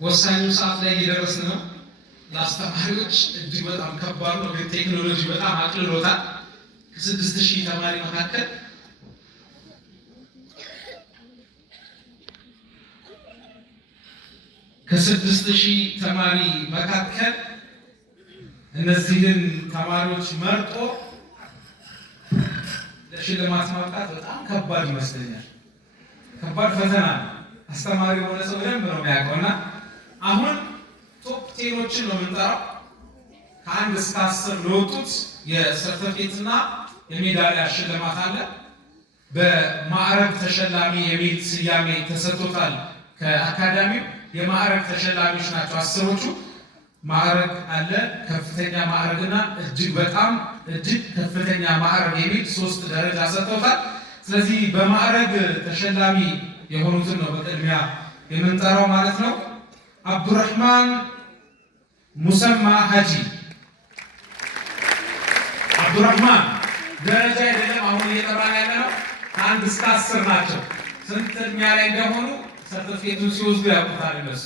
ወሳኙ ሰዓት ላይ እየደረስን ነው። ለአስተማሪዎች እጅግ በጣም ከባድ ነው፣ ግን ቴክኖሎጂ በጣም አቅልሎታል። ከ6000 ተማሪ መካከል እነዚህን ተማሪዎች መርጦ ለሽልማት ማብቃት በጣም ከባድ ይመስለኛል። ከባድ ፈተና ነው። አስተማሪ የሆነ ሰው በደንብ ነው የሚያውቀውና አሁን ቶፕ ቴኖችን ነው የምንጠራው። ከ1 እስከ 10 ለወጡት የሰርተፊኬትና የሜዳሊያ ሽልማት አለ። በማዕረግ ተሸላሚ የሚል ስያሜ ተሰጥቶታል ከአካዳሚው። የማዕረግ ተሸላሚዎች ናቸው 10ዎቹ። ማዕረግ አለ፣ ከፍተኛ ማዕረግና እጅግ በጣም እጅግ ከፍተኛ ማዕረግ የሚል 3 ደረጃ ሰጥቶታል። ስለዚህ በማዕረግ ተሸላሚ የሆኑትን ነው በቅድሚያ የምንጠራው ማለት ነው። አብዱራህማን ሙሰማ ሀጂ አብዱራህማን ደረጃ አይደለም አሁን እየጠራን ያለ ነው። ከ1 እስከ 10 ናቸው። ስንት እድሜያ ላይ እንደሆኑ ሰርተፊኬቱን ሲወስዱ ያውቁታል እነሱ።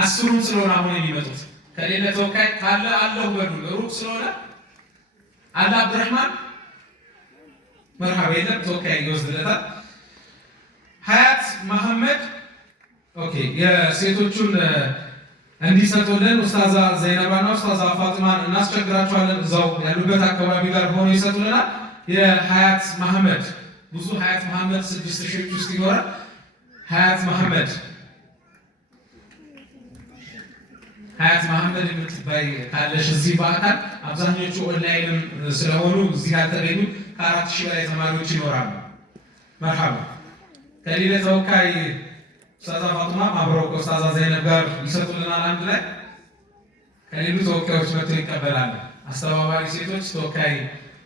10ሩም ስለሆነ አሁን የሚመጡት ከሌለ ተወካይ ካለ አለው በሉ። ሩቅ ስለሆነ አለ አብዱራህማን መርሃባ የለም ተወካይ ይወስድለታል። ሀያት መሐመድ ኦኬ። የሴቶቹን እንዲሰጡልን ኡስታዛ ዘይነባና ኡስታዛ ፋጥማን እናስቸግራቸዋለን። እዛው ያሉበት አካባቢ ጋር ሆኖ ይሰጡልናል። የሀያት መሐመድ ብዙ ሀያት መሐመድ 6000 ውስጥ ይኖራል። ሀያት መሐመድ የምትባይ ካለሽ እዚህ በአካል አብዛኞቹ ኦንላይንም ስለሆኑ እዚህ ያልተገኙ ከ4000 በላይ ተማሪዎች ይኖራሉ። መርሐባ ከሌለ ተወካይ ኡስታዛ ፋጡማ አብረው ከኡስታዛ ዘይነብ ጋር ይሰጡልናል። አንድ ላይ ከሌሉ ተወካዮች መጥተው ይቀበላሉ። አስተባባሪ ሴቶች ተወካይ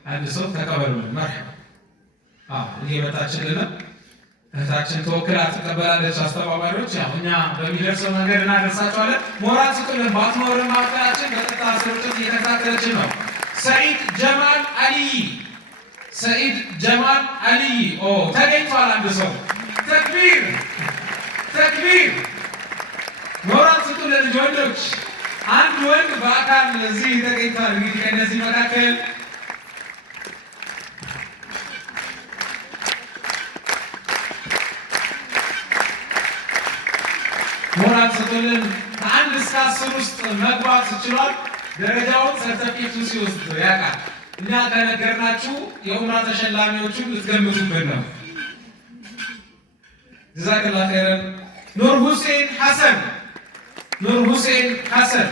አንድ ሰው ተቀበሉልን። መርሐባ እየመጣችልን እህታችን ተወክላ ትቀበላለች። አስተባባሪዎች ያው እኛ በሚደርሰው መንገድ እናደርሳቸዋለን። ሞራል ስጡልን። ባትኖርም ማዕከላችን በቀጥታ ስርጭት እየተከታተለችን ነው። ሰኢድ ጀማል አልይ ተገኝቷል። አንድ ሰው ተክቢር ሞራል ስጡልን ወንዶች። አንድ ወንድ በአካል እዚህ ተገኝቷል። እንግዲህ ከእነዚህ መካከል ሞራል ስጡልን። ከ1 እስከ 10 ውስጥ መግባት ይችላል። ደረጃውን ሰርተፊኬቱን ሲወስድ ያውቃል። እኛ ከነገርናችሁ የኡምራ ተሸላሚዎቹን ልትገምቱብን ነው። ጀዛከላህ ኸይረን። ኑር ሁሴን ሐሰን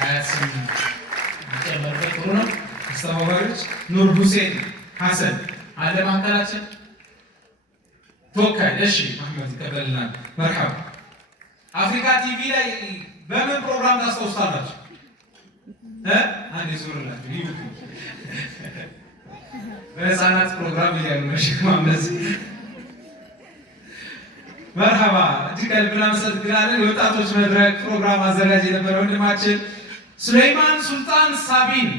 አያስም ጨመርበት ጥሩ ነው። አስተባባሪዎች ኑር ሁሴን ሐሰን አለ ማዕከላችን ተወካይ። እሺ መሐመድ ይቀበልናል። መርሐባ አፍሪካ ቲቪ ላይ በምን ፕሮግራም ታስታውሳላችሁ? አንዴ ዙርላችሁ ይሉ በህፃናት ፕሮግራም እያሉ ነው ሸክማም መርሐባ እጅግ ከልብ እናመሰግናለን። የወጣቶች መድረክ ፕሮግራም አዘጋጅ የነበረ ወንድማችን ሱሌይማን ሱልጣን ሳቢን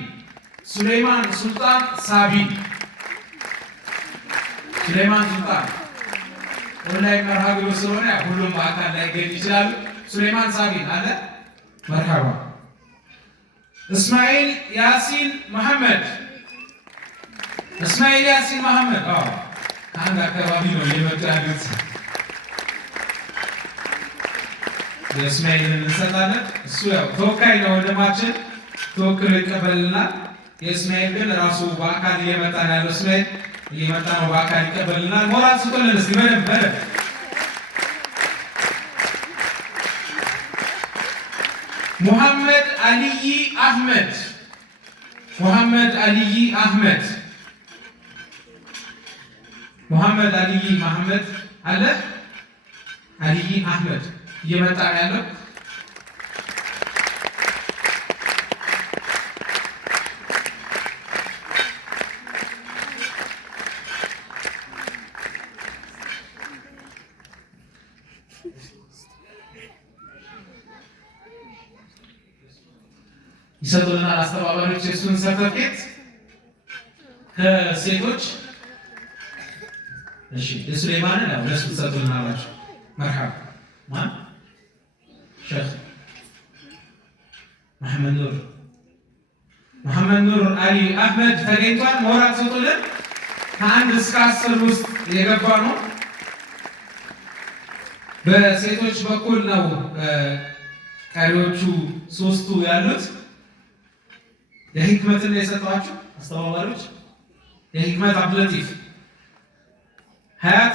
ኦንላይን መርሃ ግብር ስለሆነ ሁሉም በአካል ላይ ገኝ ይችላሉ። ሱሌይማን ሳቢን አለ። መርሐባ እስማኤል ያሲን መሐመድ ከአንድ አካባቢ ነው የመጡ ያሉት። የእስማኤልን እንሰጣለን። እሱ ያው ተወካይ ነው ወንድማችን ተወክሎ ይቀበልናል። የእስማኤል ግን ራሱ በአካል እየመጣ ነው ያለው። እስማኤል እየመጣ ነው በአካል ይቀበልናል። ሞራል ስጡልን እስኪ በደንብ ሙሐመድ አልይ አህመድ አለ። አልይ አህመድ እየመጣ ያለው ይሰጡልናል። አስተባባሪዎች የእሱን ሰርተፊኬት ከሴቶች እሺ የሱሌማንን ያው ለሱ ሰጡልናላችሁ። مرحبا. ما شيخ محمد نور علي احمد ተገኝቷል። ሞራል ሰጡልን። ከአንድ እስከ 10 ውስጥ የገባ ነው። በሴቶች በኩል ነው ቀሪዎቹ ሶስቱ ያሉት። የህክመትን የሰጧችሁ አስተባባሪዎች የህክመት አብዱልለጢፍ ሀያት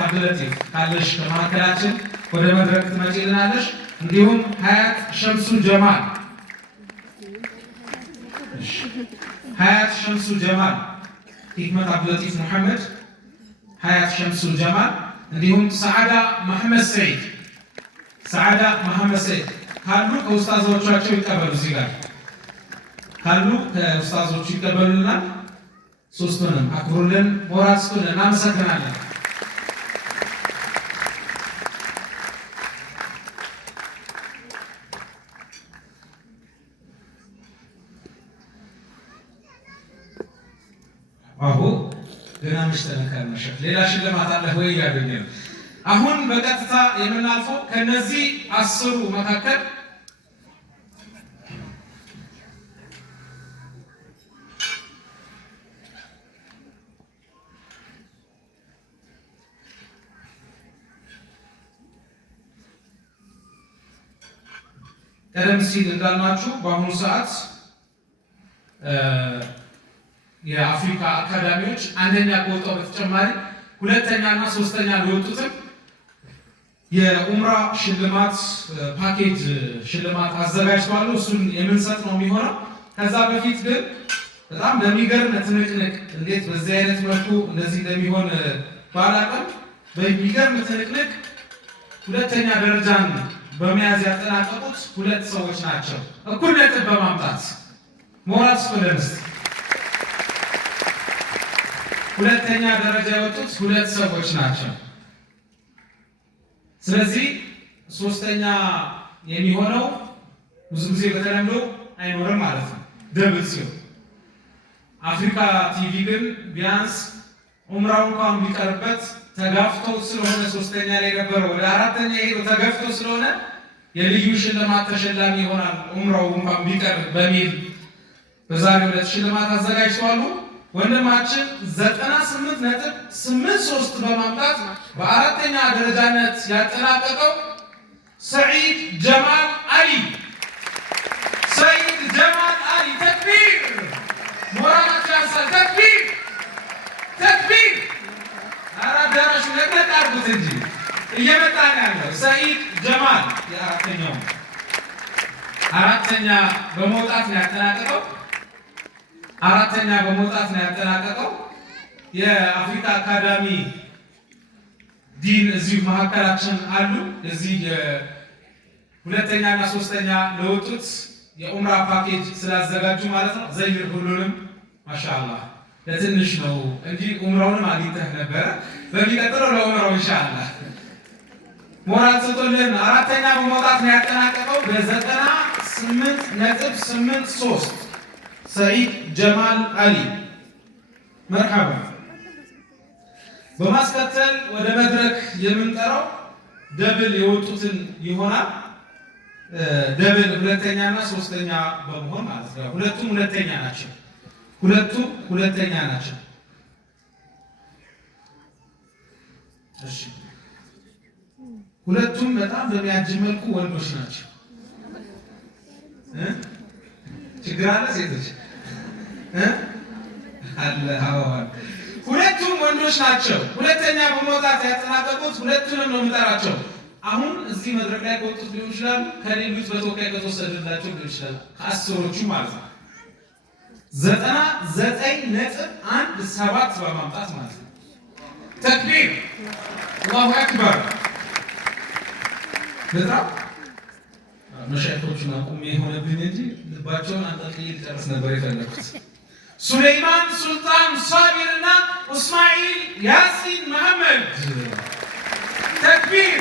አብዱልለጢፍ ካለሽ ከማዕከላችን ወደ መድረክ ትመጪልናለሽ። እንዲሁም ሀያት ሸምሱ ጀማል ህክመት አብዱልለጢፍ ሙሐመድ ሀያት ሸምሱ ጀማል እንዲሁም ሰዓዳ መሐመድ ሰይድ ካሉ ከኡስታዞቻቸው ይቀበሉ። እዚህ ጋር ካሉ ከኡስታዞቹ ይቀበሉና ሶስቱንም አክብሩልን። ሞራል ስጡን። እናመሰግናለን። አሁ ገና ምሽተነካል መሸፍ ሌላ ሽልማት አለ ወይ ያገኘ ነው። አሁን በቀጥታ የምናልፈው ከነዚህ 10 መካከል ቀደም ሲል እንዳልናችሁ በአሁኑ ሰዓት የአፍሪካ አካዳሚዎች አንደኛ ከወጣው በተጨማሪ ሁለተኛና ሶስተኛ ለወጡትም የኡምራ ሽልማት ፓኬጅ ሽልማት አዘጋጅተዋል። እሱን የምንሰጥ ነው የሚሆነው። ከዛ በፊት ግን በጣም በሚገርም ትንቅንቅ እንዴት በዚህ አይነት መልኩ እንደዚህ እንደሚሆን ባላቅም በሚገርም ትንቅንቅ ሁለተኛ ደረጃን በመያዝ ያጠናቀቁት 2 ሰዎች ናቸው። እኩል ነጥብ በማምጣት ሞራል ስኮለርስ ሁለተኛ ደረጃ የወጡት 2 ሰዎች ናቸው። ስለዚህ ሶስተኛ የሚሆነው ብዙ ጊዜ በተለምዶ አይኖርም ማለት ነው፣ ደብል ሲሆን አፍሪካ ቲቪ ግን ቢያንስ ኡምራው እንኳን ቢቀርበት ተጋፍተው ስለሆነ ሶስተኛ ላይ ነበረው ወደ 4ኛ ሄዶ ተጋፍተው ስለሆነ የልዩ ሽልማት ተሸላሚ ይሆናል ኡምራው እንኳን ቢቀር በሚል በዛሬው ዕለት ሽልማት አዘጋጅተዋል። ወንድማችን 98.83 በማምጣት በአራተኛ ደረጃነት ያጠናቀቀው ሰዒድ ጀማል አሊ ተክቢር ሞራላችሁ ያንሳል። ተክቢር አራዳራሹ ለቀቅ አድርጉት እንጂ እየመጣ ነው ያለው። ሰዒድ ጀማል አራተኛ በመውጣት ነው ያጠናቀቀው። የአፍሪካ አካዳሚ ዲን እዚሁ መካከላችን አሉ። እዚህ ሁለተኛና ሶስተኛ ለወጡት የኡምራ ፓኬጅ ስላዘጋጁ ማለት ነው። ዘይር ሁሉንም ማሻአላህ ለትንሽ ነው እንጂ ኡምራውንም አግኝተህ ነበረ። በሚቀጥለው ለኡምራው ኢንሻአላህ ሞራል ሰጥቶልን አራተኛ በመውጣት ነው ያጠናቀቀው በ98.83 ሰዒድ ጀማል አሊ መርሐባ። በማስከተል ወደ መድረክ የምንጠራው ደብል የወጡትን ይሆናል። ደብል ሁለተኛና ሶስተኛ በመሆን ማለት ነው። ሁለቱም ሁለተኛ ናቸው። እሺ፣ ሁለቱም በጣም በሚያጅብ መልኩ ወንዶች ናቸው። ችግር አለ ሴቶች አለ አዋዋል። ሁለቱም ወንዶች ናቸው። ሁለተኛ በመውጣት ያጠናቀቁት ሁለቱንም ነው የምጠራቸው። አሁን እዚህ መድረክ ላይ ከወጡት ሊሆን ይችላሉ፣ ከሌሎች በተወካይ ከተወሰደላቸው ሊሆን ይችላል። ከ10ዎቹ ማለት ነው 99.17 በማምጣት ማለት ነው። ተክቢር አላሁ አክበር። በጣም መሻይኾቹን አቁሜ የሆነብኝ እንጂ ልባቸውን አንጠልጥዬ ልጨርስ ነበር የፈለኩት። ሱለይማን ሱልጣን ሳቢርና እስማኤል ያሲን መሐመድ ተክቢር።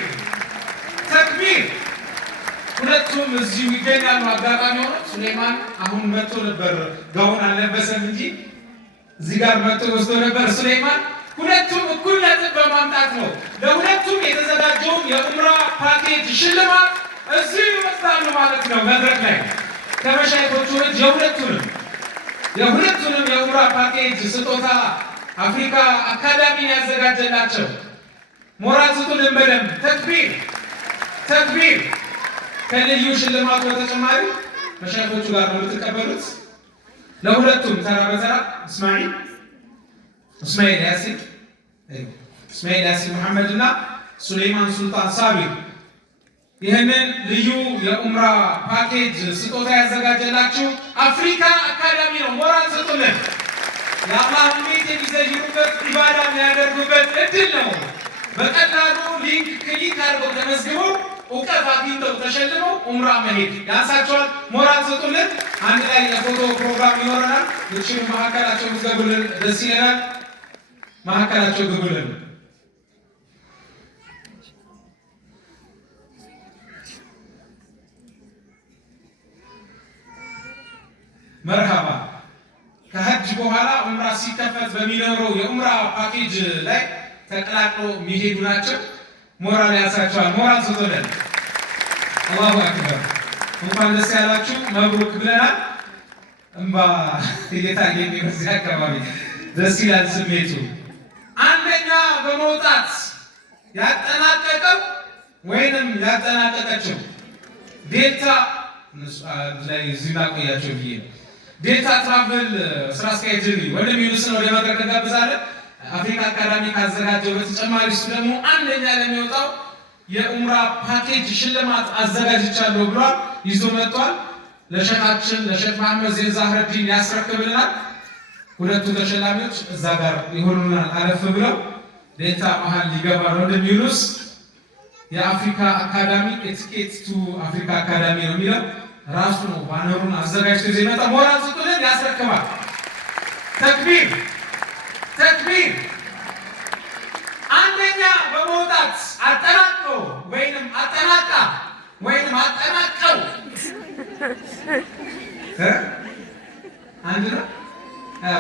ሁለቱም እዚሁ ይገኛሉ። አጋጣሚ ሆኖ ሱለይማን አሁን መጥቶ ነበር፣ ጋውን አልለበሰም እንጂ እዚህ ጋር መጥቶ ወስዶ ነበር። ሱለይማን ሁለቱም እኩል ነጥብ በማምጣት ነው። ለሁለቱም የተዘጋጀውን የኡምራ ፓኬጅ ሽልማት እዚሁ ይወስዳሉ ማለት ነው። መድረክ ላይ ከመሻይኮቹ እጅ የሁለቱንም የኡምራ ፓኬጅ ስጦታ አፍሪካ አካዳሚ ያዘጋጀላቸው። ሞራል ስጡልን በደንብ ተክቢር። ከልዩ ሽልማቱ በተጨማሪ መሻይኮቹ ጋር ነው የምትቀበሉት። ለሁለቱም ተራ በተራ እስማኤል ያሲን መሐመድ እና ሱሌይማን ሱልጣን ሳቢር ይህንን ልዩ የኡምራ ፓኬጅ ስጦታ ያዘጋጀላችሁ አፍሪካ አካዳሚ ነው። ሞራል ስጡልን። የአላህን ቤት የሚዘይሩበት ኢባዳ የሚያደርጉበት እድል ነው። በቀላሉ ሊንክ ክሊክ አድርገው ተመዝግበው እውቀት አግኝተው ተሸልመው ኡምራ መሄድ ያንሳቸዋል። ሞራል ስጡልን። አንድ ላይ የፎቶ ፕሮግራም ይኖረናል። ልችሉ መካከላቸው ምትገቡልን ደስ ይለናል። መካከላቸው ግቡልን። መርሃባ። ከሀጅ በኋላ ኡምራ ሲከፈት በሚኖረው የኡምራ ፓኬጅ ላይ ተቀላቅሎ የሚሄዱ ናቸው። ሞራል ያንሳቸዋል። ሞራል ስጡልን። አላሁ አክበር። እንኳን ደስ ያላችሁ መብሩክ ብለናል። እምባ እየታየኝ በዚህ አካባቢ ደስ ይላል ስሜቱ። አንደኛ በመውጣት ያጠናቀቀው ወይንም ያጠናቀቀችው ዴልታ ላይ እዚህ ላቆያቸው ብዬ ዴልታ ትራቭል ስራ አስኪያጅ ወንድም ዩኑስን ወደ መድረክ እንጋብዛለን። አፍሪካ አካዳሚ ካዘጋጀው በተጨማሪ እሱ ደግሞ አንደኛ ለሚወጣው የኡምራ ፓኬጅ ሽልማት አዘጋጅቻለሁ ብሏል። ይዞ መጥቷል። ለሸኻችን ለሼክ መሐመድ ዜን ዛህረዲን ያስረክብልናል። ሁለቱ ተሸላሚዎች እዛ ጋር ይሆኑናል። አለፍ ብለው ዴልታ መሀል ሊገባ ነው። ወንድም ዩኑስ የአፍሪካ አካዳሚ ኤቲኬት ቱ አፍሪካ አካዳሚ ነው የሚለው ራሱ ነው። ባነሩን አዘጋጅቶ ይዞ ይመጣ። ሞራል ስጡልን። ያስረክባል። ተክቢር። አንደኛ በመውጣት አጠናቀው ወይንም አጠናቀው አንድ ነው።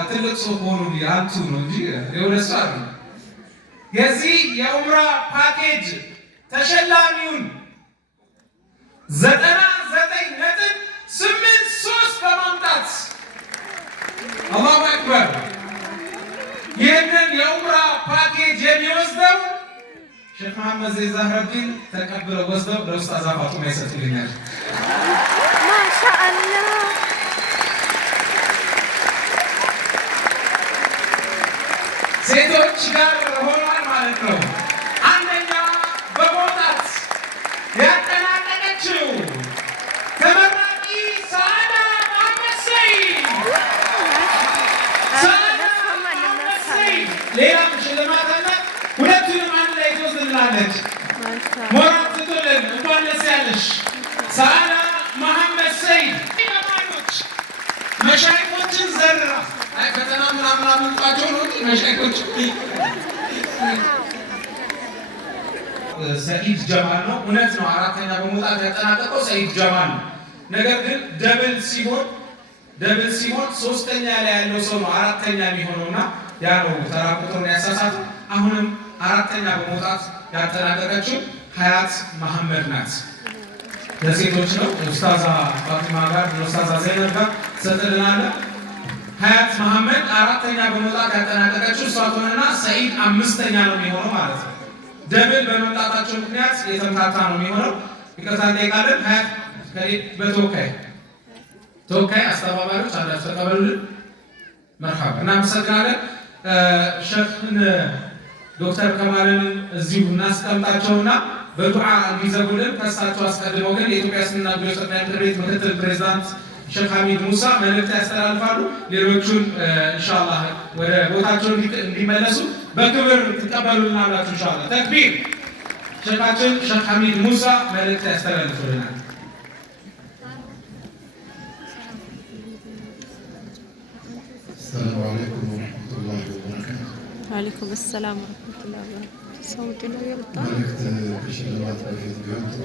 ትልቅ ሰው ሆኖ አንቱ ነው እንጂ የሁለት ሰው አይደለም። የዚህ የኡምራ ፓኬጅ ተሸላሚውን 99.83 በማምጣት አላሁ አክበር ይህንን የኡምራ ፓኬጅ የሚወስደው ሼክ መሐመድ ዜን ዛህረዲን ተቀብለው ወስደው ለኡስታዝ ፋጡማ ይሰጡልኛል። ማሻአላህ። ሴቶች ጋር ሆኗል ማለት ነው። አንደኛ በመውጣት ያጠናቀቀችው ተመራቂ ሰዓዳ መሐመድ ሰይድ። ሌላ ሽልማት አለ። ሁለቱንም አንድ ላይ ትወስድልናለች። ሞራል ስጡልን። እንኳን ደስ ያለሽ ሰዓዳ መሐመድ ሰይድ። መሻይኮችን ዘራ ፈተና ምናምን አምልጧቸው ነው መሻይኮች። ሰኢድ ጀማል ነው። እውነት ነው። አራተኛ በመውጣት ያጠናቀቀው ሰኢድ ጀማል ነው። ነገር ግን ደብል ሲሆን ሶስተኛ ላይ ያለው ሰው ነው አራተኛ የሚሆነውና ያለው ተራ ቁጥሩን ያሳሳቱ። አሁንም አራተኛ በመውጣት ያጠናቀቀችው ሀያት መሐመድ ናት። ለሴቶች ነው። ኡስታዛ ፋቲማ ጋር ኡስታዛ ዘይነብ ጋር ሰጥልናለ። ሀያት መሐመድ አራተኛ በመውጣት ያጠናቀቀችው እሷ ትሆንና ሰኢድ አምስተኛ ነው የሚሆነው ማለት ነው። ደብል በመምጣታቸው ምክንያት የተምታታ ነው የሚሆነው። ይቅርታ እንጠይቃለን። ሀያት ተወካይ አስተባባሪዎች አላችሁ ተቀበሉልን። መርሐባ እናመሰግናለን። ሼክን ዶክተር ከማልን እዚሁ እናስቀምጣቸውና በዱዓ እንዲዘጉልን። ከእሳቸው አስቀድመው ግን የኢትዮጵያ እስልምና ጉዳዮች ጠቅላይ ምክር ቤት ምክትል ፕሬዝዳንት ሼክ ሐሚድ ሙሳ መልእክት ያስተላልፋሉ። ሌሎቹን ኢንሻአላህ ወደ ቦታቸው እንዲመለሱ በክብር ትቀበሉልናላችሁ ኢንሻአላህ። ተክቢር። ሼካችን ሼክ ሐሚድ ሙሳ መልእክት ያስተላልፉልናል። السلام عليكم ورحمة الله وبركاته. وعليكم السلام ورحمة الله وبركاته. صوتي لا يرضى. ملكت بشلوات بفيت بيوت.